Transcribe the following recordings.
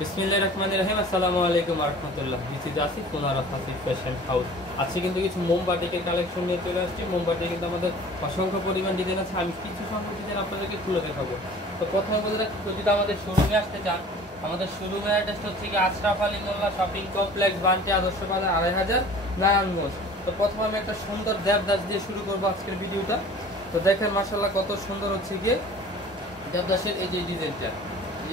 বিসমিল্লাহির রহমানির রহিম। আসসালামু আলাইকুম ওয়া রাহমাতুল্লাহ। This is Asif owner of Asif fashion house. আজকে কিন্তু কিছু মোমবাটিকের কালেকশন নিয়ে চলে আসছি। মোমবাটি কিন্তু আমাদের অসংখ্য পরিমাণ ডিজাইন আছে। আমি কিছু সংখ্যক ডিজাইন আপনাদেরকে তুলে দেখাবো। তো প্রথমে বলে রাখি, যদি আমাদের শোরুমে আসতে চান, আমাদের শোরুমের অ্যাড্রেসটা হচ্ছে কি আশরাফ আলী মোল্লা শপিং কমপ্লেক্স, বান্টি আদর্শ বাজার ২৫০০ নারায়ণগঞ্জ। তো প্রথমে আমি একটা সুন্দর দেবদাস দিয়ে শুরু করবো আজকের ভিডিওটা। তো দেখেন মাশাআল্লাহ কত সুন্দর হচ্ছে গিয়ে দেবদাসের এই যে ডিজাইনটা।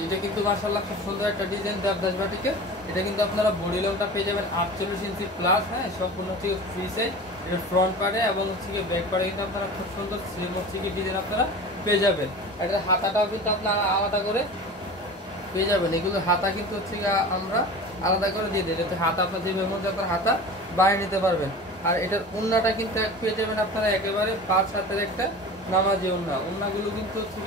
এটা কিন্তু মাশাআল্লাহ খুব সুন্দর একটা ডিজাইন দেবদাস বাটিকের। এটা কিন্তু আপনারা বডি লংটা পেয়ে যাবেন 48 ইঞ্চি প্লাস। হ্যাঁ, সম্পূর্ণ হচ্ছে ফ্রি সাইজ। এটা ফ্রন্ট পার্টে এবং হচ্ছে কি ব্যাক পার্টে কিন্তু আপনারা খুব সুন্দর স্লিম হচ্ছে কি ডিজাইন আপনারা পেয়ে যাবেন। এটা হাতাটাও কিন্তু আপনারা আলাদা করে পেয়ে যাবেন। এগুলো হাতা কিন্তু হচ্ছে আমরা আলাদা করে দিয়ে দিই, যাতে হাতা আপনার যেভাবে মধ্যে আপনার হাতা বাড়িয়ে নিতে পারবেন। আর এটার ওন্নাটা কিন্তু পেয়ে যাবেন আপনারা একেবারে 5 হাতের একটা নামাজি ওন্না। ওন্নাগুলো কিন্তু হচ্ছে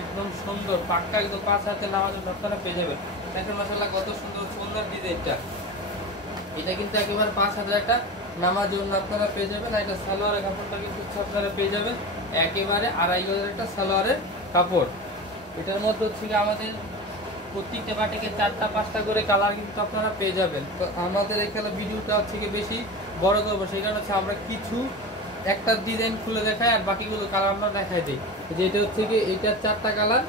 একদম সুন্দর পাক্কা, একদম 5 হাতের নামাজি ওন্না আপনারা পেয়ে যাবেন। দেখেন মাশাআল্লাহ কত সুন্দর সুন্দর ডিজাইনটা। এটা কিন্তু একেবারে 5 হাতের একটা নামাজি ওন্না আপনারা পেয়ে যাবেন। আর এটা সালোয়ারের কাপড়টা কিন্তু আপনারা পেয়ে যাবেন একেবারে 2.5 গজের একটা সালোয়ারের কাপড়। এটার মধ্যে হচ্ছে আমাদের প্রত্যেকটা বাটিকে 4টা-5টা করে কালার কিন্তু আপনারা পেয়ে যাবেন। তো আমাদের এখানে ভিডিওটা হচ্ছে বেশি বড় করবো, সেই কারণে হচ্ছে আমরা কিছু একটা ডিজাইন খুলে দেখাই আর বাকিগুলো কালার আমরা দেখাই দিই। যে এটা হচ্ছে কি এইটার 4টা কালার,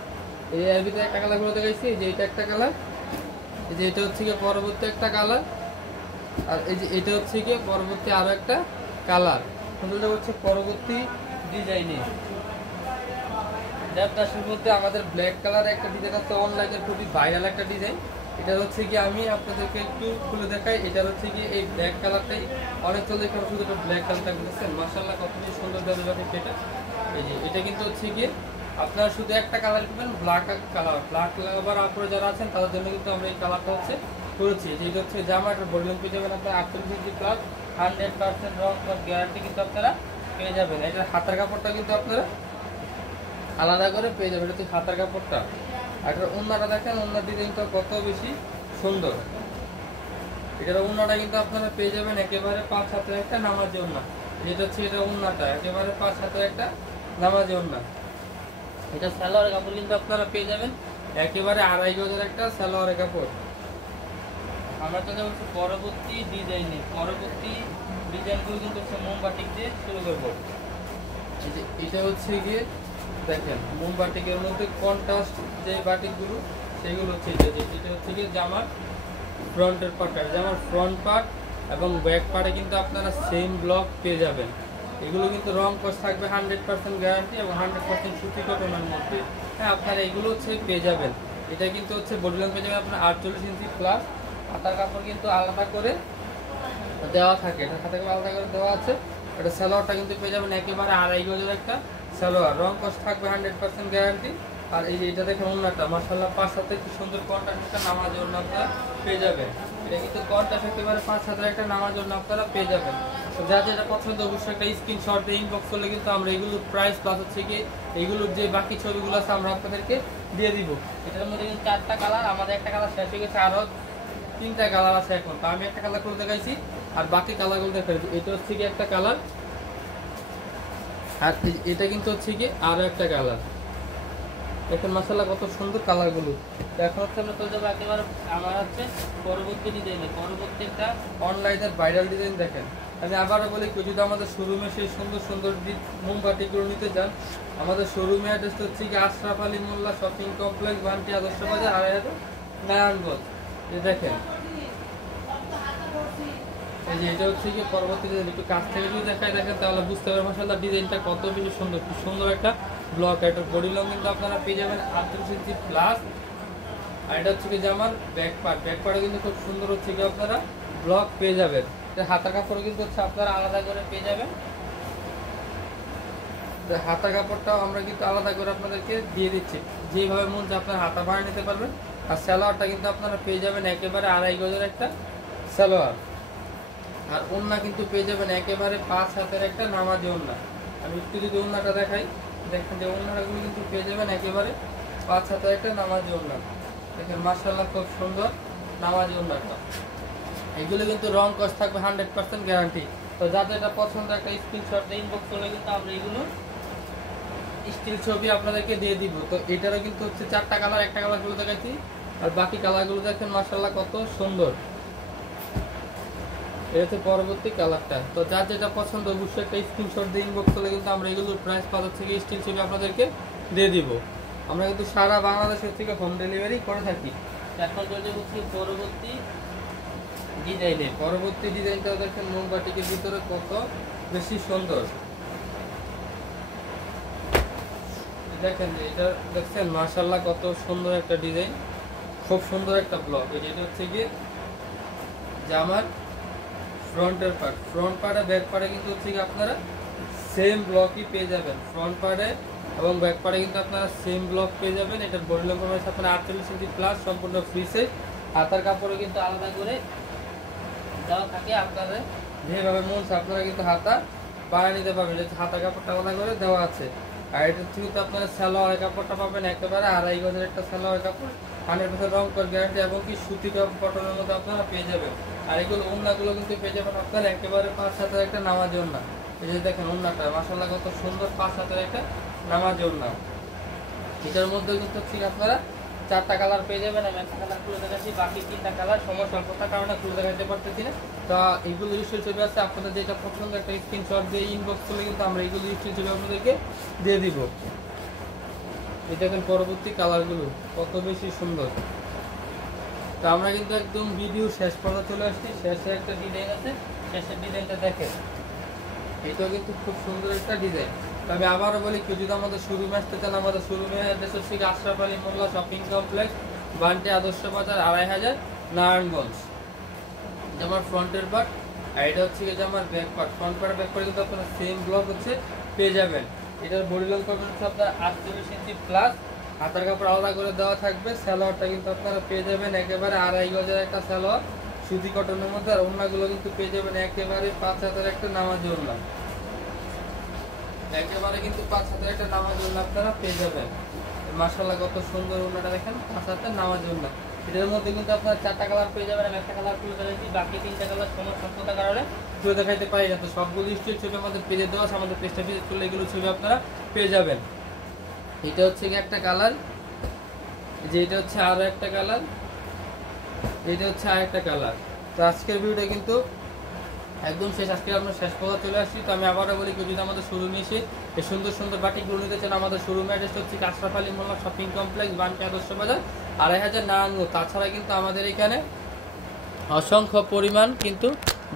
এর ভিতরে একটা কালার করে দেখাইছি, যে এটা একটা কালার, এই যে এটা হচ্ছে পরবর্তী একটা কালার, আর এই যে এটা হচ্ছে পরবর্তী আরো একটা কালার। এটা হচ্ছে পরবর্তী ডিজাইনে দেবদাসের মধ্যে আমাদের ব্ল্যাক কালারের একটা ডিজাইন আছে, অনলাইনের খুবই ভাইরাল একটা ডিজাইন। এটা হচ্ছে কি আমি আপনাদেরকে একটু খুলে দেখাই। এটা হচ্ছে কি এই ব্ল্যাক কালারটাই অনেক চলে, এখানে শুধু একটা ব্ল্যাক কালারটা বুঝেছেন মাশাআল্লাহ কত সুন্দর দেবদাসের এটা। এই যে এটা কিন্তু হচ্ছে কি আপনারা শুধু একটা কালার পাবেন, ব্ল্যাক কালার। ব্ল্যাক লাভার আপনারা যারা আছেন তাদের জন্য কিন্তু আমরা এই কালারটা হচ্ছে করেছি। যেটা হচ্ছে জামা একটা বডি লং পেয়ে যাবেন আপনারা 48 ইঞ্চি প্লাস, 100% রং গ্যারান্টি কিন্তু আপনারা পেয়ে যাবেন। এটার হাতের কাপড়টা কিন্তু আপনারা আলাদা করে পেয়ে যাবেন। এটা হাতার কাপড়টা। আর এটার ওন্নাটা দেখেন, ওন্নার ডিজাইনটা কত বেশি সুন্দর। এটার ওন্নাটা কিন্তু আপনারা পেয়ে যাবেন একেবারে 5 হাতের একটা নামাজি ওন্না। যেটা হচ্ছে এটা ওন্নাটা একেবারে 5 হাতের একটা নামাজি ওন্না। এটা সালোয়ারের কাপড় কিন্তু আপনারা পেয়ে যাবেন একেবারে 2.5 গজের একটা সালোয়ারের কাপড়। আমরা তো হচ্ছে পরবর্তী ডিজাইনগুলো কিন্তু হচ্ছে মোমবাটিক দিয়ে শুরু করবো। এই যে এটা হচ্ছে গিয়ে দেখেন মোমবাটিকের মধ্যে কন্ট্রাস্ট যে বাটিকগুলো সেগুলো হচ্ছে এটা হচ্ছে গিয়ে জামার ফ্রন্টের পার্টটা, জামার ফ্রন্ট পার্ট এবং ব্যাক পার্টে কিন্তু আপনারা সেম ব্লক পেয়ে যাবেন। এগুলো কিন্তু রং কস থাকবে 100% গ্যারান্টি এবং 100% সুতি কটনের মধ্যে। হ্যাঁ, আপনারা এগুলো হচ্ছে পেয়ে যাবেন। এটা কিন্তু হচ্ছে বডি লং পেয়ে যাবেন আপনার 48 ইঞ্চি প্লাস। হাতার কাপড় কিন্তু আলাদা করে দেওয়া থাকে, এটা হাতে আলাদা করে দেওয়া আছে। এটা সালোয়ারটা কিন্তু পেয়ে যাবেন একেবারে 2.5 গজের একটা সালোয়ার, রং কস থাকবে 100% গ্যারান্টি। আর এই যে এটা দেখেন ওন্নাটা মাশাআল্লাহ 5 হাতে কি সুন্দর কন্ট্রাস্ট একটা নামাজ ওন্না আপনারা পেয়ে যাবেন। এটা কিন্তু কন্ট্রাস্ট একেবারে 5 হাতের একটা নামাজ ওন্না আপনারা পেয়ে যাবেন। তো যা যেটা পছন্দ অবশ্যই একটা স্ক্রিনশট দিয়ে ইনবক্স করলে কিন্তু আমরা এগুলোর প্রাইস প্লাস হচ্ছে কি এগুলোর যে বাকি ছবিগুলো আছে আমরা আপনাদেরকে দিয়ে দিব। এটার মধ্যে কিন্তু 4টা কালার, আমাদের একটা কালার শেষ হয়ে গেছে, আরো 3টা কালার আছে এখন। তো আমি একটা কালার করে দেখাইছি আর বাকি কালারগুলো দেখাইছি। এটা হচ্ছে কি একটা কালার, আর এটা কিন্তু হচ্ছে কি আরো একটা কালার। দেখেন মাশাআল্লাহ কত সুন্দর কালারগুলো। এখন হচ্ছে আমরা চলে যাবো একেবারে আমার হচ্ছে পরবর্তী ডিজাইনে, পরবর্তী একটা অনলাইনের ভাইরাল ডিজাইন। দেখেন আমি আবারও বলি, কেউ যদি আমাদের শোরুমে সেই সুন্দর সুন্দর মোমবাতিগুলো নিতে চান, আমাদের শোরুমে অ্যাড্রেস হচ্ছে কি আশরাফ আলী মোল্লা শপিং কমপ্লেক্স, বান্টি আদর্শ বাজার ২৫০০ নারায়ণগঞ্জ। দেখেন এই যে এটা হচ্ছে কি পরবর্তী ডিজাইন। একটু কাছ থেকে যদি দেখায় দেখেন তাহলে বুঝতে পারবেন মাশাআল্লাহ ডিজাইনটা কত বেশি সুন্দর। খুব সুন্দর একটা ব্লক। এটা বডি লং কিন্তু আপনারা পেয়ে যাবেন 48 ইঞ্চি প্লাস। আর এটা হচ্ছে কি জামার ব্যাক পার্ট, ব্যাক পার্টে কিন্তু খুব সুন্দর হচ্ছে কি আপনারা ব্লক পেয়ে যাবেন। এটা হাতার কাপড় কিন্তু হচ্ছে আপনারা আলাদা করে পেয়ে যাবেন। হাতার কাপড়টাও আমরা কিন্তু আলাদা করে আপনাদেরকে দিয়ে দিচ্ছি, যেভাবে মন যে আপনারা হাতা বানিয়ে নিতে পারবেন। আর সালোয়ারটা কিন্তু আপনারা পেয়ে যাবেন একেবারে 2.5 গজের একটা সালোয়ার। আর ওন্না কিন্তু পেয়ে যাবেন একেবারে 5 হাতের একটা নামাজি ওন্না। আমি একটু যদি ওন্নাটা দেখাই, দেখেন যে ওন্নাগুলো কিন্তু পেয়ে যাবেন একেবারে 5 হাতের একটা নামাজি ওন্না। দেখেন মাশাআল্লাহ খুব সুন্দর নামাজি ওন্নাটা। এগুলো কিন্তু রং কস থাকবে 100% গ্যারান্টি। তো যাদের এটা পছন্দ একটা স্ক্রিনশট দিয়ে ইনবক্স করলে কিন্তু আমরা এগুলো স্টিল ছবি আপনাদেরকে দিয়ে দিব। তো এটারও কিন্তু হচ্ছে 4টা কালার, একটা কালার গুলো দেখাচ্ছি, আর বাকি কালারগুলো দেখেন মাশাআল্লাহ কত সুন্দর। এটা হচ্ছে পরবর্তী কালারটা। তো যার যেটা পছন্দ অবশ্যই একটা স্ক্রিনশট দিয়ে ইনবক্স করলে কিন্তু আমরা এগুলোর প্রাইস 5,000 থেকে স্টিল হিসেবে আপনাদেরকে দিয়ে দিব। আমরা কিন্তু সারা বাংলাদেশের থেকে হোম ডেলিভারি করে থাকি। এখন যদি হচ্ছে পরবর্তী ডিজাইনটা দেখেন মোমবাটিকের ভিতরে কত বেশি সুন্দর। দেখেন এটা দেখছেন মাশাআল্লাহ কত সুন্দর একটা ডিজাইন, খুব সুন্দর একটা ব্লক। এটা হচ্ছে কি জামার ফ্রন্টের পার্ট, ফ্রন্ট পার্টে ব্যাক পার্টে কিন্তু হচ্ছে কি আপনারা সেম ব্লকই পেয়ে যাবেন। ফ্রন্ট পার্টে এবং ব্যাক পার্টে কিন্তু আপনারা সেম ব্লক পেয়ে যাবেন। এটার বডি লম্বা হচ্ছে আপনারা 48 ইঞ্চি প্লাস, সম্পূর্ণ ফ্রি সাইজ। হাতার কাপড়ও কিন্তু আলাদা করে দেওয়া থাকে। আপনাদের যেভাবে মন আপনারা কিন্তু হাতা বাড়িয়ে নিতে পারবেন, হাতার কাপড়টা আলাদা করে দেওয়া আছে। আর এটা কিন্তু আপনারা সালোয়ারের কাপড়টা পাবেন একেবারে 2.5 গজের একটা সালোয়ারের কাপড়, 100% রং কর গ্যারান্টি এবং কি সুতি কটনের মধ্যে আপনারা পেয়ে যাবেন। আর এগুলো ওড়নাগুলো কিন্তু পেয়ে যাবেন আপনারা একেবারে 5 হাতের একটা নামাজি ওড়না। এই যে দেখেন ওড়নাটা মাশাআল্লাহ কত সুন্দর, 5 হাতের একটা নামাজি ওড়না। এটার মধ্যে কিন্তু ঠিক আপনারা 4টা কালার পেয়ে যাবেন। আমি একটা কালার খুলে দেখাচ্ছি, বাকি 3টা কালার সময় স্বল্পতার কারণে খুলে দেখাতে পারতেছি না। তো এগুলো স্টিল ছবি আছে, আপনাদের যেটা পছন্দ একটা স্ক্রিনশট দিয়ে ইনবক্স করলে কিন্তু আমরা এগুলো স্টিল ছবি আপনাদেরকে দিয়ে দিব। এই দেখেন পরবর্তী কালারগুলো কত বেশি সুন্দর। তো আমরা কিন্তু একদম ভিডিও শেষ পর্যন্ত চলে আসছি। শেষে একটা ডিজাইন আছে, শেষের ডিজাইনটা দেখেন, এটাও কিন্তু খুব সুন্দর একটা ডিজাইন। তো আমি আবারও বলি, কেউ যদি আমাদের শোরুমে আসতে চান, আমাদের শোরুমের অ্যাড্রেস হচ্ছে আশরাফ আলী মোল্লা শপিং কমপ্লেক্স, বান্টি আদর্শ বাজার, 2500 নারায়ণগঞ্জ। এটা আমার ফ্রন্টের পার্ট, আর এটা হচ্ছে যে আমার back part. Front part back part কিন্তু আপনারা সেম ব্লক হচ্ছে পেয়ে যাবেন। এটার বডি লং করবেন হচ্ছে আপনার 48 ইঞ্চি প্লাস, হাতার কাপড় আলাদা করে দেওয়া থাকবে। সালোয়ারটা কিন্তু আপনারা পেয়ে যাবেন একেবারে 2.5 গজের একটা সালোয়ার, সুতি কটনের মধ্যে। আর ওড়নাগুলো কিন্তু পেয়ে যাবেন একেবারে 5 হাতের একটা নামাজি ওড়না, একেবারে কিন্তু 5 হাতের একটা নামাজি ওড়না আপনারা পেয়ে যাবেন। মাশাআল্লাহ কত সুন্দর ওড়নাটা দেখেন, 5 হাতের নামাজি ওড়না। এটার মধ্যে কিন্তু আপনারা 4টা কালার পেয়ে যাবেন। আমি একটা কালার খুলে দেখাচ্ছি, বাকি 3টা কালার সময় স্বল্পতার কারণে খুলে দেখাইতে পারি না। তো সবগুলো স্টিল ছবি আমাদের পেজে দেওয়া আছে, আমাদের পেজটা ভিজিট করলে এগুলো ছবি আপনারা পেয়ে যাবেন। এটা হচ্ছে একটা কালার, যে এটা হচ্ছে আরো একটা কালার, এটা হচ্ছে আরেকটা কালার। তো আজকের ভিডিওটা কিন্তু একদম শেষ, আজকে আমরা শেষ পর্যন্ত চলে আসছি। তো আমি আবারও বলি, কেউ যদি আমাদের শোরুমে এসে এই সুন্দর সুন্দর বাটিকগুলো নিতে চান, আমাদের শোরুমের অ্যাড্রেস হচ্ছে আশরাফ আলী মোল্লা শপিং কমপ্লেক্স, বান্টি আদর্শ বাজার, 2500 নারায়ণগঞ্জ। তাছাড়া কিন্তু আমাদের এখানে অসংখ্য পরিমাণ কিন্তু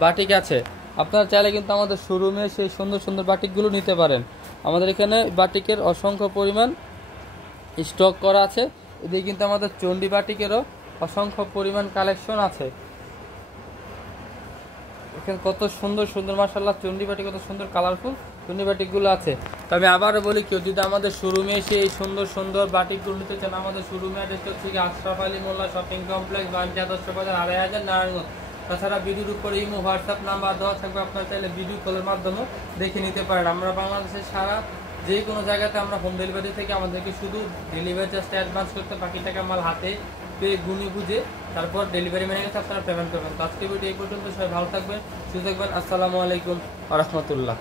বাটিক আছে। আপনারা চাইলে কিন্তু আমাদের শোরুমে সেই সুন্দর সুন্দর বাটিকগুলো নিতে পারেন। আমাদের এখানে বাটিকের অসংখ্য পরিমাণ স্টক করা আছে। এদিকে কিন্তু আমাদের চণ্ডী বাটিকেরও অসংখ্য পরিমাণ কালেকশন আছে। এখানে কত সুন্দর সুন্দর মাশাআল্লাহ চণ্ডী বাটিক, কত সুন্দর কালারফুল চণ্ডী বাটিকগুলো আছে। তবে আবারও বলি, কেউ যদি আমাদের শোরুমে এসে এই সুন্দর সুন্দর বাটিকগুলো নিতে চান, আমাদের শোরুমে অ্যাড্রেস হচ্ছে আশরাফ আলী মোল্লা শপিং কমপ্লেক্স, বান্টি আদর্শ বাজার, 2500 নারায়ণগঞ্জ। তাছাড়া ভিডিওর উপরে ইমো হোয়াটসঅ্যাপ নাম্বার দেওয়া থাকবে, আপনারা চাইলে ভিডিও কলের মাধ্যমে দেখে নিতে পারেন। আমরা বাংলাদেশের সারা যে কোনো জায়গাতে আমরা হোম ডেলিভারি থেকে, আমাদেরকে শুধু ডেলিভারি চার্জটা অ্যাডভান্স করতে, বাকি টাকা মাল হাতে পেয়ে গুনে বুঝে তারপর ডেলিভারি ম্যানের কাছে আপনারা পেমেন্ট করবেন। তো আজকে ভিডিও এই পর্যন্ত, সবাই ভালো থাকবেন, সুস্থ থাকবেন। আসসালামু আলাইকুম ওয়া রাহমাতুল্লাহ।